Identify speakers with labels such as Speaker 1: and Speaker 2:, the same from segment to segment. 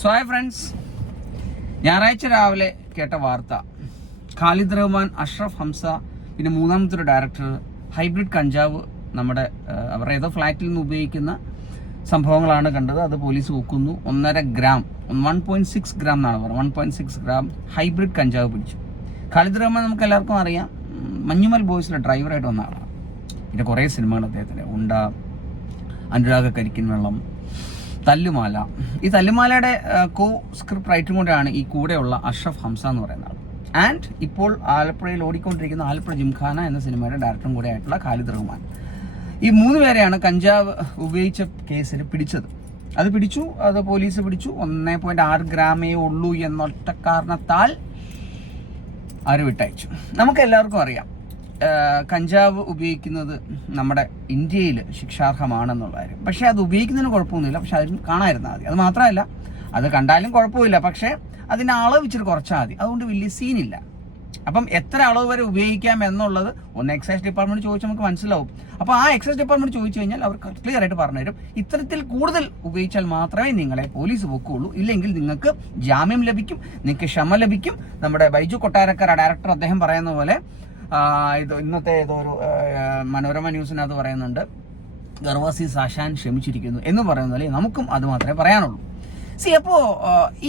Speaker 1: So hi friends ഞായറാഴ്ച രാവിലെ കേട്ട വാർത്ത. ഖാലിദ് റഹ്മാൻ അഷ്റഫ് ഹംസ പിന്നെ മൂന്നാമത്തെ ഒരു ഡയറക്ടർ ഹൈബ്രിഡ് കഞ്ചാവ് നമ്മുടെ അവരുടെ ഏതോ ഫ്ലാറ്റിൽ നിന്ന് ഉപയോഗിക്കുന്ന സംഭവങ്ങളാണ് കണ്ടത്. അത് പോലീസ് ഒക്കുന്നു ഒന്നര gram one point six gram എന്നാണ് പറയുന്നത് one point six gram hybrid കഞ്ചാവ് പിടിച്ചു. ഖാലിദ് റഹ്മാൻ നമുക്ക് എല്ലാവർക്കും അറിയാം. മഞ്ഞുമൽ ബോയ്സിലെ ഡ്രൈവറായിട്ട് വന്ന ആളാണ്. പിന്നെ കുറേ സിനിമകൾ അദ്ദേഹത്തിന്റെ. ഉണ്ട അനുരാഗ കരിക്കിൻ വെള്ളം തല്ലുമാല. ഈ തല്ലുമാലയുടെ കോ സ്ക്രിപ്റ്റ് റൈറ്റും കൂടെയാണ് ഈ കൂടെയുള്ള അഷ്റഫ് ഹംസ എന്ന് പറയുന്ന ആൾ. ആൻഡ് ഇപ്പോൾ ആലപ്പുഴയിൽ ഓടിക്കൊണ്ടിരിക്കുന്ന ആലപ്പുഴ ജിംഖാന എന്ന സിനിമയുടെ ഡയറക്ടറും കൂടെ ആയിട്ടുള്ള ഖാലിദ് റഹ്മാൻ. ഈ മൂന്ന് പേരെയാണ് കഞ്ചാവ് ഉപയോഗിച്ച കേസിൽ പിടിച്ചത്. അത് പിടിച്ചു അത് പോലീസ് പിടിച്ചു. ഒന്നേ പോയിന്റ് ആറ് ഗ്രാമേ ഉള്ളൂ എന്നൊറ്റ കാരണത്താൽ അവർ വിട്ടയച്ചു. നമുക്ക് എല്ലാവർക്കും അറിയാം. കഞ്ചാവ് ഉപയോഗിക്കുന്നത് നമ്മുടെ ഇന്ത്യയിൽ ശിക്ഷാർഹമാണെന്നുള്ള കാര്യം. പക്ഷേ അത് ഉപയോഗിക്കുന്നതിന് കുഴപ്പമൊന്നുമില്ല. പക്ഷെ അതിന് കാണാതിരുന്നാൽ മതി. അത് മാത്രമല്ല അത് കണ്ടാലും കുഴപ്പമില്ല. പക്ഷേ അതിനെ അളവ് ഇച്ചിരി കുറച്ചാൽ മതി. അതുകൊണ്ട് വലിയ സീനില്ല. അപ്പം എത്ര അളവ് വരെ ഉപയോഗിക്കാം എന്നുള്ളത് ഒന്ന് എക്സൈസ് ഡിപ്പാർട്ട്മെന്റ് ചോദിച്ചാൽ നമുക്ക് മനസ്സിലാവും. അപ്പോൾ ആ എക്സൈസ് ഡിപ്പാർട്ട്മെന്റ് ചോദിച്ചു കഴിഞ്ഞാൽ അവർ ക്ലിയർ ആയിട്ട് പറഞ്ഞുതരും ഇത്തരത്തിൽ കൂടുതൽ ഉപയോഗിച്ചാൽ മാത്രമേ നിങ്ങളെ പോലീസ് പൊക്കുള്ളൂ ഇല്ലെങ്കിൽ നിങ്ങൾക്ക് ജാമ്യം ലഭിക്കും. നിങ്ങൾക്ക് ക്ഷമ ലഭിക്കും. നമ്മുടെ ബൈജു കൊട്ടാരക്കര ഡയറക്ടർ അദ്ദേഹം പറയുന്ന പോലെ ഇത് ഇന്നത്തെ ഏതോ ഒരു മനോരമ ന്യൂസിനകത്ത് പറയുന്നുണ്ട് ഗർവാസി സാഷാൻ ക്ഷമിച്ചിരിക്കുന്നു എന്ന് പറയുന്ന പോലെ നമുക്കും അത് മാത്രമേ പറയാനുള്ളൂ. സി അപ്പോ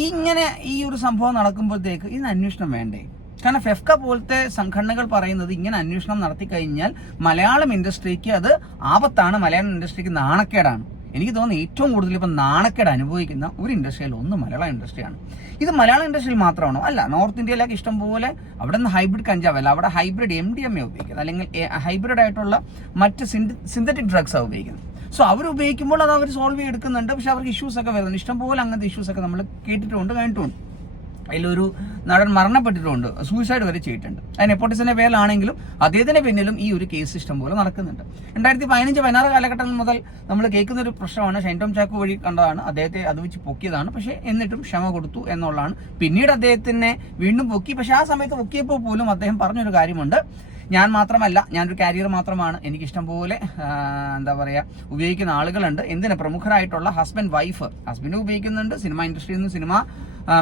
Speaker 1: ഇങ്ങനെ ഈ ഒരു സംഭവം നടക്കുമ്പോഴത്തേക്ക് ഇതിന് അന്വേഷണം വേണ്ടേ? കാരണം ഫെഫ്ക പോലത്തെ സംഘടനകൾ പറയുന്നത് ഇങ്ങനെ അന്വേഷണം നടത്തി കഴിഞ്ഞാൽ മലയാളം ഇൻഡസ്ട്രിക്ക് അത് ആപത്താണ്. മലയാളം ഇൻഡസ്ട്രിക്ക് നാണക്കേടാണ്. എനിക്ക് തോന്നുന്നു ഏറ്റവും കൂടുതൽ ഇപ്പം നാണക്കേട് അനുഭവിക്കുന്ന ഒരു ഇൻഡസ്ട്രിയിൽ ഒന്ന് മലയാള ഇൻഡസ്ട്രിയാണ്. ഇത് മലയാള ഇൻഡസ്ട്രിയിൽ മാത്രമാണോ? അല്ല നോർത്ത് ഇന്ത്യയിലേക്ക് ഇഷ്ടം പോലെ അവിടെ നിന്ന് ഹൈബ്രിഡ് കഞ്ചാവല്ല അവിടെ hybrid M D M A ഉപയോഗിക്കുന്നത്. അല്ലെങ്കിൽ ഹൈബ്രിഡ് ആയിട്ടുള്ള മറ്റ് സിന്തറ്റിക് ഡ്രഗ്സ് ഡ്രഗ്സാണ് ഉപയോഗിക്കുന്നത്. സോ അവർ ഉപയോഗിക്കുമ്പോൾ അത് അവർ സോൾവ് ചെയ്തെടുക്കുന്നുണ്ട്. പക്ഷെ അവർക്ക് ഇഷ്യൂസ് ഒക്കെ വരുന്നുണ്ട്. ഇഷ്ടംപോലെ അങ്ങനത്തെ ഇഷ്യൂസ് ഒക്കെ നമ്മൾ കേട്ടിട്ടുണ്ട് കണ്ടിട്ടുണ്ട്. അതിലൊരു നടൻ മരണപ്പെട്ടിട്ടുണ്ട് സൂയിസൈഡ് വരെ ചെയ്തിട്ടുണ്ട്. അത് നെപ്പോട്ടിസിന്റെ പേരിലാണെങ്കിലും അദ്ദേഹത്തിന്റെ പിന്നിലും ഈ ഒരു കേസ് ഇഷ്ടം പോലെ നടക്കുന്നുണ്ട്. രണ്ടായിരത്തി പതിനഞ്ച് പതിനാറ് കാലഘട്ടങ്ങൾ മുതൽ നമ്മൾ കേൾക്കുന്ന ഒരു പ്രശ്നമാണ്. ഷൈൻടോം ചാക്കോ വഴി കണ്ടതാണ്. അദ്ദേഹത്തെ അത് വെച്ച് പൊക്കിയതാണ്. പക്ഷേ എന്നിട്ടും ക്ഷമ കൊടുത്തു എന്നുള്ളതാണ്. പിന്നീട് അദ്ദേഹത്തിനെ വീണ്ടും പൊക്കി. പക്ഷെ ആ സമയത്ത് പൊക്കിയപ്പോൾ പോലും അദ്ദേഹം പറഞ്ഞൊരു കാര്യമുണ്ട്. ഞാൻ മാത്രമല്ല ഞാനൊരു കാരിയർ മാത്രമാണ്. എനിക്ക് ഇഷ്ടം പോലെ എന്താ പറയുക ഉപയോഗിക്കുന്ന ആളുകളുണ്ട്. എന്തിന്? പ്രമുഖരായിട്ടുള്ള ഹസ്ബൻഡ് വൈഫ് ഹസ്ബൻഡ് ഉപയോഗിക്കുന്നുണ്ട് സിനിമ ഇൻഡസ്ട്രിയിൽ നിന്ന് സിനിമ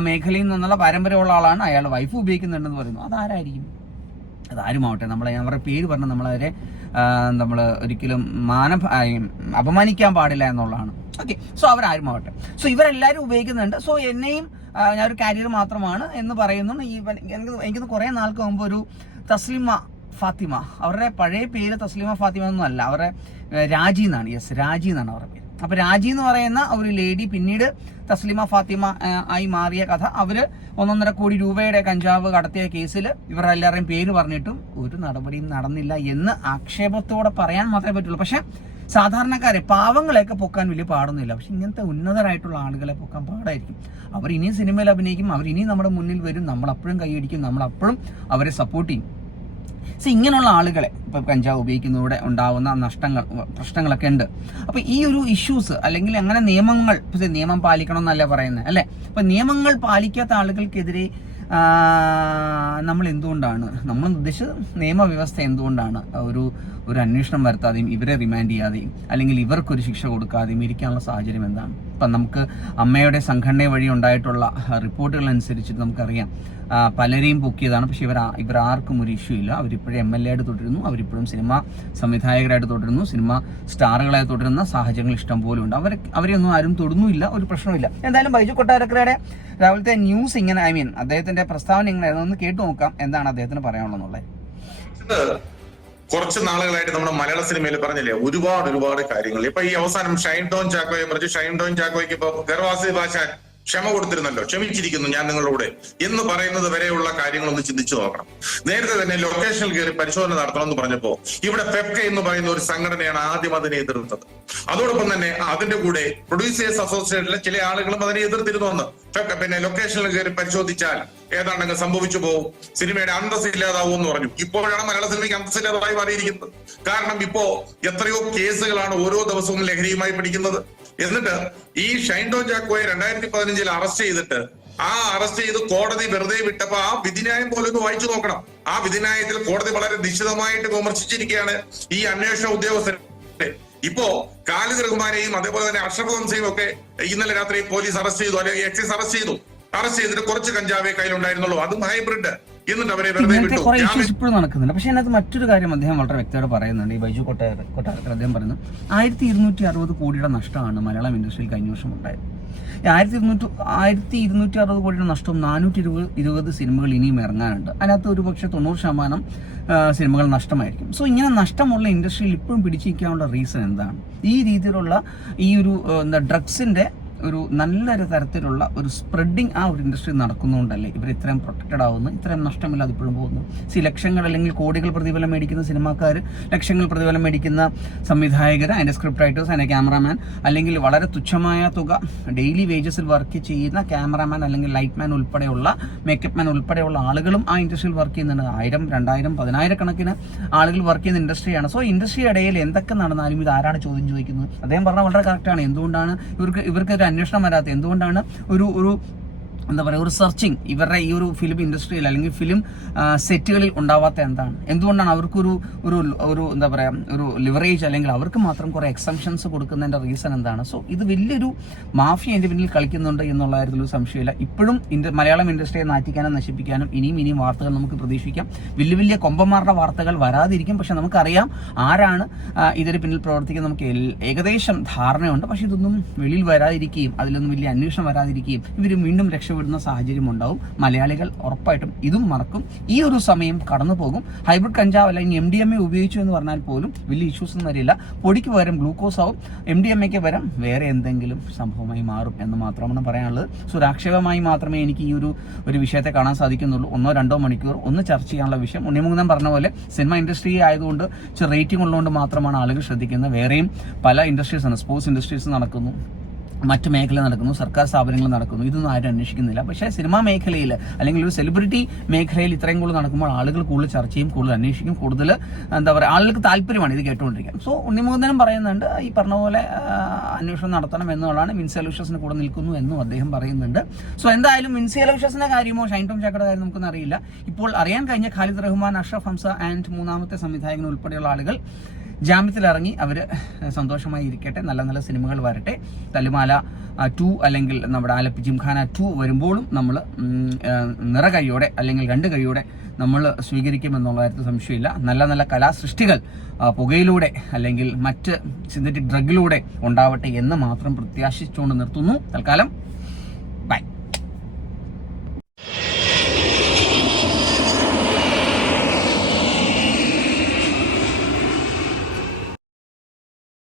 Speaker 1: മേഖലയിൽ നിന്നുള്ള പാരമ്പര്യമുള്ള ആളാണ്. അയാൾ വൈഫ് ഉപയോഗിക്കുന്നുണ്ടെന്ന് പറയുന്നു. അതാരായിരിക്കും? അതാരുമാവട്ടെ? നമ്മളെ അവരുടെ പേര് പറഞ്ഞ് നമ്മളവരെ നമ്മൾ ഒരിക്കലും മാന അപമാനിക്കാൻ പാടില്ല എന്നുള്ളതാണ്. Okay so അവരാരുമാവട്ടെ? സോ ഇവരെല്ലാവരും ഉപയോഗിക്കുന്നുണ്ട്. സോ എന്നെയും ഞാനൊരു കാരിയർ മാത്രമാണ് എന്ന് പറയുന്നു ഈ എനിക്ക് എനിക്കൊന്ന് കുറേ നാൾക്ക് മുമ്പ് ഒരു തസ്ലിമ ഫാത്തിമ. അവരുടെ പഴയ പേര് തസ്ലിമ ഫാത്തിമ ഒന്നും അല്ല. അവരുടെ രാജി എന്നാണ്. യെസ് രാജി എന്നാണ് അവരുടെ പേര്. അപ്പൊ രാജി എന്ന് പറയുന്ന ഒരു ലേഡി പിന്നീട് തസ്ലിമ ഫാത്തിമ ആയി മാറിയ കഥ. അവർ ഒന്നൊന്നര കോടി രൂപയുടെ കഞ്ചാവ് കടത്തിയ കേസിൽ ഇവരുടെ എല്ലാവരുടെയും പേര് പറഞ്ഞിട്ടും ഒരു നടപടിയും നടന്നില്ല എന്ന് ആക്ഷേപത്തോടെ പറയാൻ മാത്രമേ പറ്റുള്ളൂ. പക്ഷെ സാധാരണക്കാരെ പാവങ്ങളെയൊക്കെ പൊക്കാൻ വലിയ പാടൊന്നുമില്ല. പക്ഷെ ഇങ്ങനത്തെ ഉന്നതരായിട്ടുള്ള ആളുകളെ പൊക്കാൻ പാടായിരിക്കും. അവർ ഇനിയും സിനിമയിൽ അഭിനയിക്കും. അവർ ഇനിയും നമ്മുടെ മുന്നിൽ വരും. നമ്മൾ അപ്പോഴും കൈയടിക്കും. നമ്മൾ അപ്പോഴും അവരെ സപ്പോർട്ട് ചെയ്യും. സോ ഇങ്ങനെയുള്ള ആളുകളെ ഇപ്പൊ കഞ്ചാവ് ഉപയോഗിക്കുന്നതോടെ ഉണ്ടാവുന്ന നഷ്ടങ്ങൾ പ്രശ്നങ്ങളൊക്കെ ഉണ്ട്. അപ്പൊ ഈ ഒരു ഇഷ്യൂസ് അല്ലെങ്കിൽ അങ്ങനെ നിയമങ്ങൾ നിയമം പാലിക്കണം എന്നല്ല പറയുന്നത് അല്ലെ? അപ്പൊ നിയമങ്ങൾ പാലിക്കാത്ത ആളുകൾക്കെതിരെ നമ്മൾ എന്തുകൊണ്ടാണ്? നമ്മൾ ഉദ്ദേശിച്ചത് നിയമവ്യവസ്ഥ എന്തുകൊണ്ടാണ്? ഒരു ഒരു അന്വേഷണം വരുത്താതെയും ഇവരെ റിമാൻഡ് ചെയ്യാതെയും അല്ലെങ്കിൽ ഇവർക്കൊരു ശിക്ഷ കൊടുക്കാതെയും ഇരിക്കാനുള്ള സാഹചര്യം എന്താണ്? ഇപ്പം നമുക്ക് അമ്മയുടെ സംഘടന വഴി ഉണ്ടായിട്ടുള്ള റിപ്പോർട്ടുകൾ അനുസരിച്ചിട്ട് നമുക്കറിയാം. പലരെയും പൊക്കിയതാണ് പക്ഷെ ഇവർ ഇവർ ആർക്കും ഒരു ഇഷ്യൂ ഇല്ല. അവരിപ്പോഴും എം എൽ എ ആയിട്ട് തുടരുന്നു. അവരിപ്പോഴും സിനിമ സംവിധായകരായിട്ട് തുടരുന്നു. സിനിമ സ്റ്റാറുകളായി തുടരുന്ന സാഹചര്യങ്ങൾ ഇഷ്ടം പോലും ഉണ്ട്. അവരെ അവരെയൊന്നും ആരും തൊടുന്നുമില്ല. ഒരു പ്രശ്നമില്ല എന്തായാലും ബൈജു കൊട്ടാരക്കരയുടെ രാവിലത്തെ ന്യൂസ് ഇങ്ങനെ ഐ മീൻ അദ്ദേഹത്തിന്റെ പ്രസ്താവന എങ്ങനെയായിരുന്നു? ഒന്ന് കേട്ടു നോക്കാം എന്താണ് അദ്ദേഹത്തിന് പറയാനുള്ളത്
Speaker 2: കുറച്ച് നാളുകളായിട്ട് നമ്മുടെ മലയാള സിനിമയിൽ പറഞ്ഞില്ലേ ഒരുപാട് ഒരുപാട് കാര്യങ്ങൾ. ഇപ്പൊ ഈ അവസാനം ഷൈൻ ടോൺ ചാക്കോയെ മറിച്ച് ഷൈൻ ടോൺ ചാക്കോയ്ക്ക് ഇപ്പൊ ഗർവാസി ഭാഷാൻ ക്ഷമ കൊടുത്തിരുന്നല്ലോ ക്ഷമിച്ചിരിക്കുന്നു ഞാൻ നിങ്ങളുടെ എന്ന് പറയുന്നത് വരെയുള്ള കാര്യങ്ങൾ ഒന്ന് ചിന്തിച്ചു നോക്കണം. നേരത്തെ തന്നെ ലൊക്കേഷനിൽ കയറി പരിശോധന നടത്തണം എന്ന് പറഞ്ഞപ്പോ ഇവിടെ പെപ്ക എന്ന് പറയുന്ന ഒരു സംഘടനയാണ് ആദ്യം അതിനെ എതിർത്തത്. അതോടൊപ്പം തന്നെ അതിന്റെ കൂടെ പ്രൊഡ്യൂസേഴ്സ് അസോസിയേഷനിലെ ചില ആളുകളും അതിനെ എതിർത്തിരുന്നു എന്ന്. പിന്നെ ലൊക്കേഷനിൽ കയറി പരിശോധിച്ചാൽ ഏതാണ്ടങ്ങ് സംഭവിച്ചു പോകും. സിനിമയുടെ അന്തസ് ഇല്ലാതാവും എന്ന് പറഞ്ഞു. ഇപ്പോഴാണ് മലയാള സിനിമയ്ക്ക് അന്തസ് ഇല്ലാതായി മാറിയിരിക്കുന്നത്. കാരണം ഇപ്പോ എത്രയോ കേസുകളാണ് ഓരോ ദിവസവും ലഹരിയുമായി പിടിക്കുന്നത്. എന്നിട്ട് ഈ ഷൈൻഡോ ജാക്കോയെ രണ്ടായിരത്തി പതിനഞ്ചിൽ അറസ്റ്റ് ചെയ്തിട്ട് ആ അറസ്റ്റ് ചെയ്ത് കോടതി വെറുതെ വിട്ടപ്പോ ആ വിധിന്യായം പോലും ഒന്ന് വായിച്ചു നോക്കണം. ആ വിധിന്യായത്തിൽ കോടതി വളരെ നിശ്ചിതമായിട്ട് വിമർശിച്ചിരിക്കുകയാണ് ഈ അന്വേഷണ ഉദ്യോഗസ്ഥരെ ഇപ്പോ ഖാലിദ് റഹ്മാനെയും അതേപോലെ തന്നെ അഷ്റഫ് ഹംസയും ഒക്കെ ഇന്നലെ രാത്രി പോലീസ് അറസ്റ്റ് ചെയ്തു അല്ലെങ്കിൽ എക്സൈസ് അറസ്റ്റ് ചെയ്തു. അറസ്റ്റ് ചെയ്തിട്ട് കുറച്ച് കഞ്ചാവേ കയ്യിലുണ്ടായിരുന്നുള്ളൂ. അതും ഹൈബ്രിഡ്. എന്നിട്ട് അവരെ വെറുതെ വിട്ടു.
Speaker 1: ഇപ്പോഴും നടക്കുന്നുണ്ട്. പക്ഷെ അതിനകത്ത് മറ്റൊരു കാര്യം അദ്ദേഹം വളരെ വ്യക്തമായിട്ട് പറയുന്നുണ്ട്. ഈ ബൈജു കൊട്ടാര കൊട്ടാരത്തിൽ അദ്ദേഹം പറയുന്നു ആയിരത്തി ഇരുന്നൂറ്റി അറുപത് കോടിയുടെ നഷ്ടമാണ് മലയാളം ഇൻഡസ്ട്രിയിൽ കഴിഞ്ഞ വർഷം ഉണ്ടായത്. ആയിരത്തി ഇരുന്നൂറ്റി ആയിരത്തി ഇരുന്നൂറ്റി അറുപത് കോടിയുടെ നഷ്ടവും നാനൂറ്റി ഇരുപത് ഇരുപത് സിനിമകൾ ഇനിയും ഇറങ്ങാനുണ്ട്. അതിനകത്ത് ഒരു പക്ഷേ തൊണ്ണൂറ് ശതമാനം സിനിമകൾ നഷ്ടമായിരിക്കും. സോ ഇങ്ങനെ നഷ്ടമുള്ള ഇൻഡസ്ട്രിയിൽ ഇപ്പോഴും പിടിച്ചിരിക്കാനുള്ള റീസൺ എന്താണ്? ഈ രീതിയിലുള്ള ഈ ഒരു എന്താ ഡ്രഗ്സിന്റെ ഒരു നല്ലൊരു തരത്തിലുള്ള ഒരു സ്പ്രെഡിങ് ആ ഒരു ഇൻഡസ്ട്രി നടക്കുന്നുണ്ടല്ലേ? ഇവർ ഇത്രയും പ്രൊട്ടക്റ്റഡ് ആവുന്നു ഇത്രയും നഷ്ടമില്ലാതെ ഇപ്പോഴും പോകുന്നു. സി ലക്ഷങ്ങൾ അല്ലെങ്കിൽ കോടികൾ പ്രതിഫലം മേടിക്കുന്ന സിനിമാക്കാർ ലക്ഷങ്ങൾ പ്രതിഫലം മേടിക്കുന്ന സംവിധായകർ അതിന്റെ സ്ക്രിപ്റ്റ് റൈറ്റേഴ്സ് അതിന്റെ ക്യാമറാമാൻ അല്ലെങ്കിൽ വളരെ തുച്ഛമായ തുക ഡെയിലി വേജസിൽ വർക്ക് ചെയ്യുന്ന ക്യാമറാമാൻ അല്ലെങ്കിൽ ലൈറ്റ് മാൻ ഉൾപ്പെടെയുള്ള മേക്കപ്പ് മാൻ ഉൾപ്പെടെയുള്ള ആളുകളും ആ ഇൻഡസ്ട്രിയിൽ വർക്ക് ചെയ്യുന്നുണ്ട്. ആയിരം രണ്ടായിരം പതിനായിരക്കണക്കിന് ആളുകൾ വർക്ക് ചെയ്യുന്ന ഇൻഡസ്ട്രിയാണ് സോ ഇൻഡസ്ട്രി ഇടയിൽ എന്തൊക്കെ നടന്നാലും ഇത് ആരാണ് ചോദ്യം ചോദിക്കുന്നത്? അദ്ദേഹം പറഞ്ഞാൽ വളരെ കറക്റ്റാണ് എന്തുകൊണ്ടാണ് ഇവർക്ക് ഇവർക്ക് അന്വേഷണം വരാത്തത്. എന്തുകൊണ്ടാണ് ഒരു ഒരു എന്താ പറയുക ഒരു സെർച്ചിങ് ഇവരുടെ ഈ ഒരു ഫിലിം ഇൻഡസ്ട്രിയിൽ അല്ലെങ്കിൽ ഫിലിം സെറ്റുകളിൽ ഉണ്ടാവാത്ത എന്താണ്? എന്തുകൊണ്ടാണ് അവർക്കൊരു ഒരു ഒരു എന്താ പറയുക ഒരു ലിവറേജ് അല്ലെങ്കിൽ അവർക്ക് മാത്രം കുറേ എക്സംഷൻസ് കൊടുക്കുന്നതിന്റെ റീസൺ എന്താണ്? സോ ഇത് വലിയൊരു മാഫിയ എന്റെ പിന്നിൽ കളിക്കുന്നുണ്ട് എന്നുള്ള കാര്യത്തിൽ ഒരു സംശയമില്ല. ഇപ്പോഴും ഇൻഡ മലയാളം ഇൻഡസ്ട്രിയെ നാറ്റിക്കാനും നശിപ്പിക്കാനും ഇനിയും ഇനിയും വാർത്തകൾ നമുക്ക് പ്രതീക്ഷിക്കാം. വലിയ വലിയ കൊമ്പന്മാരുടെ വാർത്തകൾ വരാതിരിക്കും. പക്ഷെ നമുക്കറിയാം ആരാണ് ഇതിന് പിന്നിൽ പ്രവർത്തിക്കുന്നത് നമുക്ക് ഏകദേശം ധാരണയുണ്ട്. പക്ഷേ ഇതൊന്നും വെളിയിൽ വരാതിരിക്കുകയും അതിലൊന്നും വലിയ അന്വേഷണം വരാതിരിക്കുകയും ഇവർ വീണ്ടും രക്ഷപ്പെടുന്ന സാഹചര്യം ഉണ്ടാവും മലയാളികൾ ഉറപ്പായിട്ടും ഇതും മറക്കും. ഈ ഒരു സമയം കടന്നു പോകും ഹൈബ്രിഡ് കഞ്ചാവ് അല്ലെങ്കിൽ എം ഡി എം എ ഉപയോഗിച്ചു എന്ന് പറഞ്ഞാൽ പോലും വലിയ ഇഷ്യൂസ് ഒന്നും വരില്ല. പൊടിക്ക് പകരം ഗ്ലൂക്കോസ് ആവും. എം ഡി എം എക്ക് പകരം വേറെ എന്തെങ്കിലും സംഭവമായി മാറും എന്ന് മാത്രമാണ് പറയാനുള്ളത്. സോ രാക്ഷകമായി മാത്രമേ എനിക്ക് ഈ ഒരു ഒരു വിഷയത്തെ കാണാൻ സാധിക്കുന്നുള്ളൂ. ഒന്നോ രണ്ടോ മണിക്കൂർ ഒന്ന് ചർച്ച ചെയ്യാനുള്ള വിഷയം. ഉണ്ണിമുകുന്ദൻ പറഞ്ഞ പോലെ സിനിമ ഇൻഡസ്ട്രി ആയതുകൊണ്ട് റേറ്റിംഗ് ഉള്ളതുകൊണ്ട് മാത്രമാണ് ആളുകൾ ശ്രദ്ധിക്കുന്നത്. വേറെയും പല ഇൻഡസ്ട്രീസ് ആണ്. സ്പോർട്സ് ഇൻഡസ്ട്രീസ് നടക്കുന്നു. മറ്റു മേഖല നടക്കുന്നു സർക്കാർ സ്ഥാപനങ്ങൾ നടക്കുന്നു. ഇതൊന്നും ആരും അന്വേഷിക്കുന്നില്ല. പക്ഷേ സിനിമാ മേഖലയിൽ അല്ലെങ്കിൽ ഒരു സെലിബ്രിറ്റി മേഖലയിൽ ഇത്രയും കൂടുതൽ നടക്കുമ്പോൾ ആളുകൾ കൂടുതൽ ചർച്ച ചെയ്യും കൂടുതൽ അന്വേഷിക്കും കൂടുതൽ എന്താ പറയുക ആളുകൾക്ക് താല്പര്യമാണ് ഇത് കേട്ടുകൊണ്ടിരിക്കാൻ. സോ ഉണ്ണിമോദനം പറയുന്നുണ്ട് ഈ പറഞ്ഞ പോലെ അന്വേഷണം നടത്തണം എന്നുള്ളതാണ് മിൻസി അലോഷ്യസിന് കൂടെ നിൽക്കുന്നു എന്നും അദ്ദേഹം പറയുന്നുണ്ട്. സോ എന്തായാലും മിൻസി അലോഷ്യസിന്റെ കാര്യമോ ഷൈൻ ടോം ചാക്കയുടെ കാര്യം നമുക്കൊന്നും അറിയില്ല. ഇപ്പോൾ അറിയാൻ കഴിഞ്ഞ ഖാലിദ് റഹ്മാൻ അഷ്റഫ് ഹംസ ആൻഡ് മൂന്നാമത്തെ സംവിധായകൻ ഉൾപ്പെടെയുള്ള ആളുകൾ ജാമ്യത്തിലിറങ്ങി അവർ സന്തോഷമായി ഇരിക്കട്ടെ. നല്ല നല്ല സിനിമകൾ വരട്ടെ. തല്ലുമാല ടു അല്ലെങ്കിൽ നമ്മുടെ ആലപ്പി ജിംഖാന ടു വരുമ്പോഴും നമ്മൾ നിറ കൈയോടെ അല്ലെങ്കിൽ രണ്ട് കൈയോടെ നമ്മൾ സ്വീകരിക്കുമെന്നുള്ള കാര്യത്തിൽ സംശയമില്ല. നല്ല നല്ല കലാസൃഷ്ടികൾ പുകയിലൂടെ അല്ലെങ്കിൽ മറ്റ് സിന്തറ്റിക് ഡ്രഗിലൂടെ ഉണ്ടാവട്ടെ എന്ന് മാത്രം പ്രത്യാശിച്ചുകൊണ്ട് നിർത്തുന്നു. തൽക്കാലം